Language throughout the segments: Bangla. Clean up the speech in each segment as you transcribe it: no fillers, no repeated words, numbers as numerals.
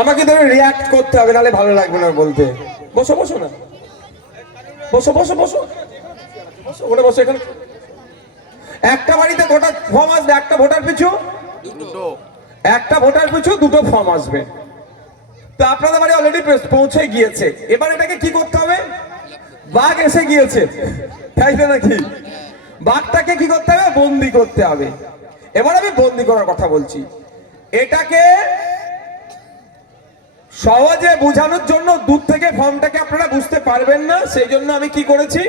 আমাকে ধরে রিয়াক্ট করতে হবে, নাহলে ভালো লাগবে না বলতে। বসো বসো না, বসো বসো বসো বসো, ওটা বসো। এখানে একটা বাড়িতে কটা ফর্ম আসবে? একটা ভোটার পিছু দুটো, একটা ভোটার পিছু দুটো ফর্ম আসবে। তো আপনাদের বাড়ি অলরেডি পৌঁছে গিয়েছে। এবার এটাকে কি করতে হবে? বাঘ এসে গিয়েছে, তাই তো নাকি? বাঘটাকে কি করতে হবে? বন্দি করতে হবে। এবার আমি বন্দি করার কথা বলছি। এটাকে সহজে বোঝানোর জন্য দূর থেকে ফর্মটাকে আপনারা বুঝতে পারবেন না, সেই জন্য আমি কি করেছি,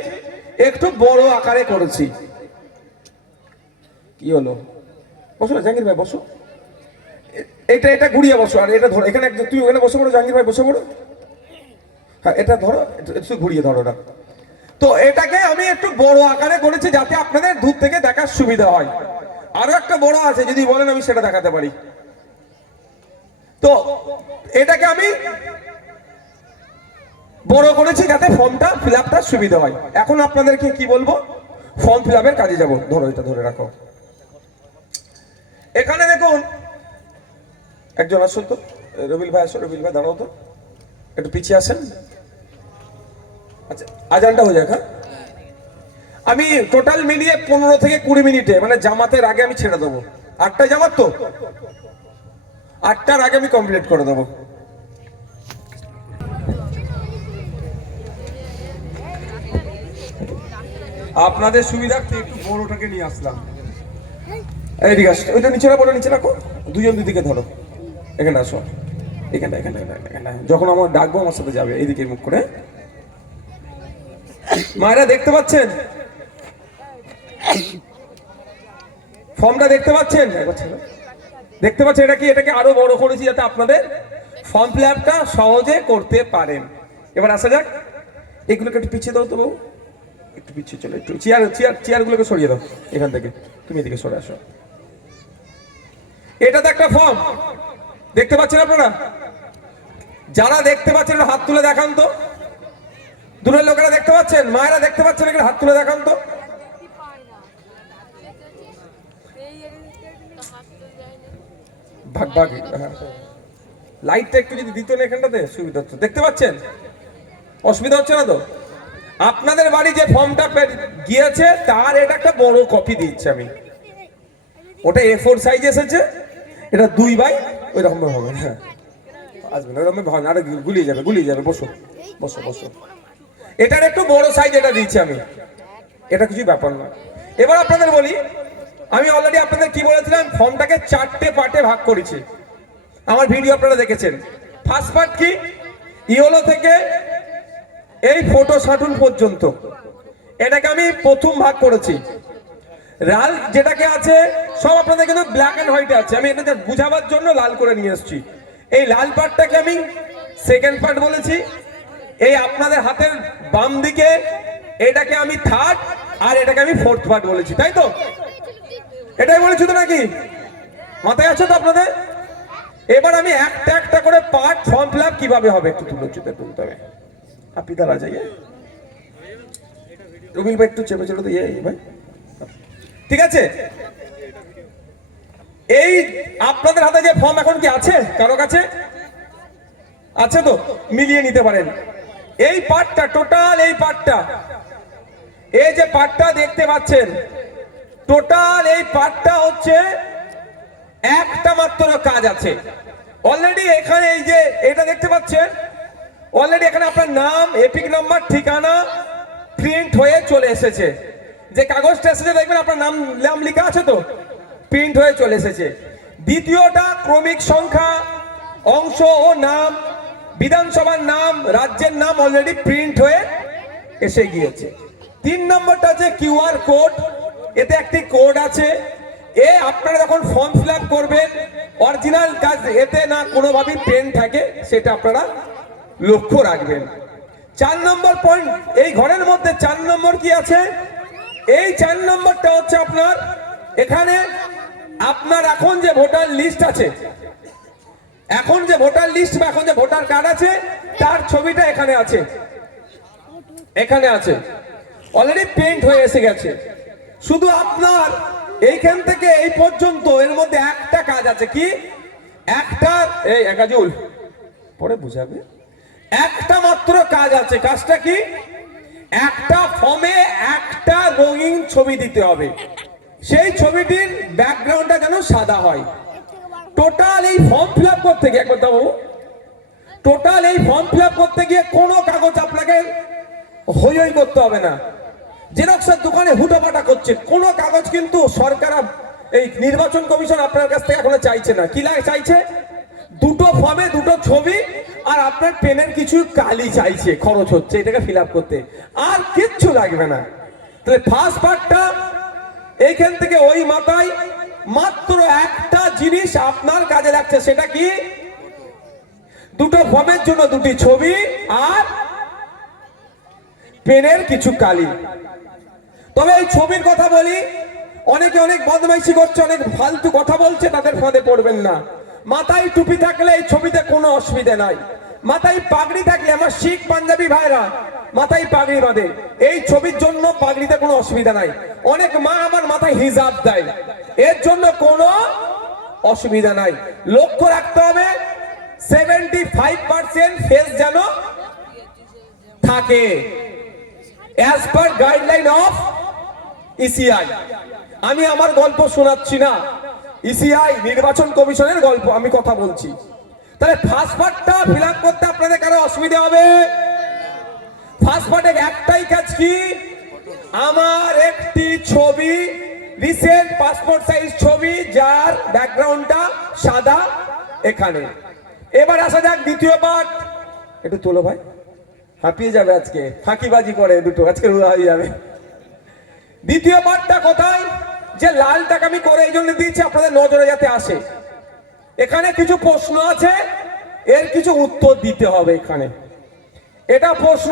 একটু বড় আকারে করেছি। কি হলো? বসো না জাহাঙ্গীর ভাই, বসো। এটা এটা ঘুরিয়ে বসো, আর এটা ধরো। এখানে তুই ওখানে বসে পড়ো, জাহাঙ্গীর ভাই বসে পড়ো। হ্যাঁ, এটা ধরো, একটু ঘুরিয়ে ধরো না। তো এটাকে আমি একটু বড় আকারে করেছি যাতে আপনাদের দূর থেকে দেখার সুবিধা হয়। আরো একটা বড় আছে, যদি বলেন আমি সেটা দেখাতে পারি। তো এটাকে আমি বড় করেছি যাতে ফর্মটা ফিল আপটা সুবিধা হয়। এখন আপনাদেরকে কি বলবো, ফর্ম ফিল আপের কাজে যাব। ধরো, এটা ধরে রাখো। এখানে দেখুন, একজন আসুন তো, রবিল ভাই আসো। রবিল ভাই দাঁড়াও তো, একটু পিছিয়ে আসেন। আচ্ছা, আজানটা হয়ে যাক। হ্যাঁ, আমি টোটাল মিলিয়ে 15 থেকে 20 মিনিটে, মানে জামাতের আগে আমি ছেড়ে দেবো। 8টায় জামাত, তো 8টার আগে আমি কমপ্লিট করে দেবো। আপনাদের সুবিধার্থে একটু বড়টাকে নিয়ে আসলাম। এইদিকে আসো, ওইটা নিচে রাখো, নিচে রাখো। দুজন দুদিকে ধরো। এখানে আসো, এখানে এখানে এখানে। যখন আমার ডাকবো আমার সাথে যাবে, এইদিকে মুখ করে। মায়েরা দেখতে পাচ্ছেন ফর্মটা? দেখতে পাচ্ছেন? দেখতে পাচ্ছেন? এটা কি, এটাকে আরো বড় করেছি যাতে আপনাদের ফর্ম ফিল আপটা সহজে করতে পারেন। এবার আসা যাক, এগুলোকে একটু পিছিয়ে দাও তো বাবু, একটু পিছিয়ে চলো। একটু চেয়ারগুলোকে সরিয়ে দাও এখান থেকে। তুমি এদিকে সরে আসো। এটা তো একটা ফর্ম, দেখতে পাচ্ছেন আপনারা? যারা দেখতে পাচ্ছেন হাত তুলে দেখান তো। দূরের লোকেরা দেখতে পাচ্ছেন? মায়েরা দেখতে পাচ্ছেন? এখানে হাত তুলে দেখান তো। ভাগ ভাগ, লাইটটা একটু যদি দিত না এখানটাতে সুবিধা হতো। দেখতে পাচ্ছেন? অসুবিধা হচ্ছে না তো? আপনাদের বাড়ি যে ফর্মটা গিয়েছে তার এটা একটা বড় কপি দিচ্ছি আমি। ওটা A4 সাইজ এসেছে, এটা 2 বাই ওই রকম হবে। হ্যাঁ, আসবে না ওরকম ভালো, আরে গুলিয়ে যাবে, গুলিয়ে যাবে। বসো বসো বসো। এটার একটু বড় সাইজ এটা দিচ্ছি আমি, এটা কিছু ব্যাপার না। এবার আপনাদের বলি, আমি অলরেডি আপনাদের কি বলেছিলাম, ফর্মটাকে 4টে পার্টে ভাগ করেছি। আমার ভিডিও আপনারা দেখেছেন। ফার্স্ট পার্ট কি, ইয়েলো থেকে এই ফটো শাটুল পর্যন্ত, এটাকে আমি প্রথম ভাগ করেছি। লাল যেটাকে আছে সব আপনাদের কিন্তু ব্ল্যাক এন্ড হোয়াইটে আছে, আমি এটা বুঝাবার জন্য লাল করে নিয়ে এসেছি। এই লাল পার্টটাকে আমি সেকেন্ড পার্ট বলেছি। এই আপনাদের হাতের বাম দিকে এটাকে আমি থার্ড, আর এটাকে আমি ফোর্থ পার্ট বলেছি, তাই তো? এটাই বলেছি তো নাকি? মাথায় আছে তো আপনাদের? এবার আমি একটা একটা করে পার্ট ফর্ম ফিল আপ কিভাবে হবে একটু তুলতে হবে। আপনি তারা যাইয়ে রবিল ভাই একটু চেপে চলো তো, ভাই ঠিক আছে? এই আপনাদের হাতে যে ফর্ম এখন কি আছে কারো কাছে? আছে তো? মিলিয়ে নিতে পারেন। এই পার্টটা, টোটাল এই পার্টটা, এই যে পার্টটা দেখতে পাচ্ছেন, টোটাল এই পার্টটা হচ্ছে একটা মাত্র কাজ আছে। অলরেডি এখানে এই যে এটা দেখতে পাচ্ছেন, অলরেডি এখানে আপনার নাম, এপিক নাম্বার, ঠিকানা প্রিন্ট হয়ে চলে এসেছে। যে কাগজটা এসেছে দেখবেন আপনার নাম লেখা আছে তো, প্রিন্ট হয়ে চলে এসেছে। দ্বিতীয়টা ক্রমিক সংখ্যা, অংশ ও নাম, বিধানসভার নাম, রাজ্যের নাম অলরেডি প্রিন্ট হয়ে এসে গিয়েছে। 3 নম্বরটা আছে কিউআর কোড, এতে একটি কোড আছে। আপনারা যখন ফর্ম ফিল আপ করবেন, অরিজিনাল কাজ এতে না কোনোভাবেই পেন থাকে, সেটা আপনারা লক্ষ্য রাখবেন। 4 নম্বর পয়েন্ট, এই ঘরের মধ্যে 4 নম্বর কি আছে? এই 4 নম্বরটা হচ্ছে আপনার, এখানে আপনার এখন যে ভোটার লিস্ট আছে, এখন যে ভোটার লিস্ট বা এখন যে ভোটার কার্ড আছে, তার ছবিটা এখানে আছে, এখানে আছে, অলরেডি প্রিন্ট হয়ে এসে গেছে। শুধু আপনার এইখান থেকে এই পর্যন্ত এর মধ্যে একটা কাজ আছে। কি একটা? এই একাজুল পরে বুঝাবে। একটা মাত্র কাজ আছে, কাজটা কি? একটা ফর্মে একটা রঙিন ছবি দিতে হবে, সেই ছবিটির ব্যাকগ্রাউন্ডটা যেন সাদা হয়। টোটাল এই ফর্ম ফিল আপ করতে গিয়ে একবার দাও, টোটাল এই ফর্ম ফিল আপ করতে গিয়ে কোনো কাগজ আপনাকে হই হই করতে হবে না। জেরক্সের দোকানে হুটোপাটা করছে, কোনো কাগজ কিন্তু সরকার, এই নির্বাচন কমিশন আপনার কাছ থেকে এখনো চাইছে না। কি চাইছে? দুটো ফর্মে দুটো ছবি আর আপনার পেনের কিছু কালি চাইছে, খরচ হচ্ছে এটাকে ফিল আপ করতে, আর কিচ্ছু লাগবে না। তাহলে ফার্স্ট পার্টটা এইখান থেকে ওই মাথায় মাত্র একটা জিনিস আপনার কাজে লাগছে, সেটা কি? দুটো ফর্মের জন্য দুটি ছবি আর পেনের কিছু কালি। তবে এই ছবির কথা বলি, অনেকে অনেক বদমাইশি করছে, অনেক ফালতু কথা বলছে, তাদের ফাঁদে পড়বেন না। মাথায় টুপি থাকলে এই ছবিতে কোনো অসুবিধা নাই, মাথায় পাগড়ি থাকলে, আমার শিখ পাঞ্জাবি ভাইরা মাথায় পাগড়ি বাঁধে, এই ছবির জন্য পাগড়িতে কোনো অসুবিধা নাই। অনেক মা আমার মাথায় হিজাব দেয়, এর জন্য কোনো অসুবিধা নাই। লক্ষ্য রাখতে হবে 75% ফেস যেন থাকে, as per guideline of ECI. আমি আমার গল্প শোনাচ্ছি না, ইসিআই নির্বাচন কমিশনের গল্প আমি কথা বলছি। তাহলে ফার্স্ট পার্টটা ফিল আপ করতে আপনাদের কারো অসুবিধা হবে? ফার্স্ট পার্টে একটাই কাজ, কি? আমার একটি ছবি, রিসেন্ট পাসপোর্ট সাইজ ছবি, যার ব্যাকগ্রাউন্ডটা সাদা এখানে। এবার আসা যাক দ্বিতীয় পার্ট। একটু তোলো ভাই, হাঁপিয়ে যাবে আজকে, ফাঁকিবাজি করে দুটো, আজকে রুয়া হয়ে যাবে। দ্বিতীয় পার্টটা কোথায়? যে লালটাকে আমি করে এই জন্য দিয়েছি আপনাদের নজরে যাতে আসে। এখানে কিছু প্রশ্ন আছে, এর কিছু উত্তর দিতে হবে। এখানে এটা প্রশ্ন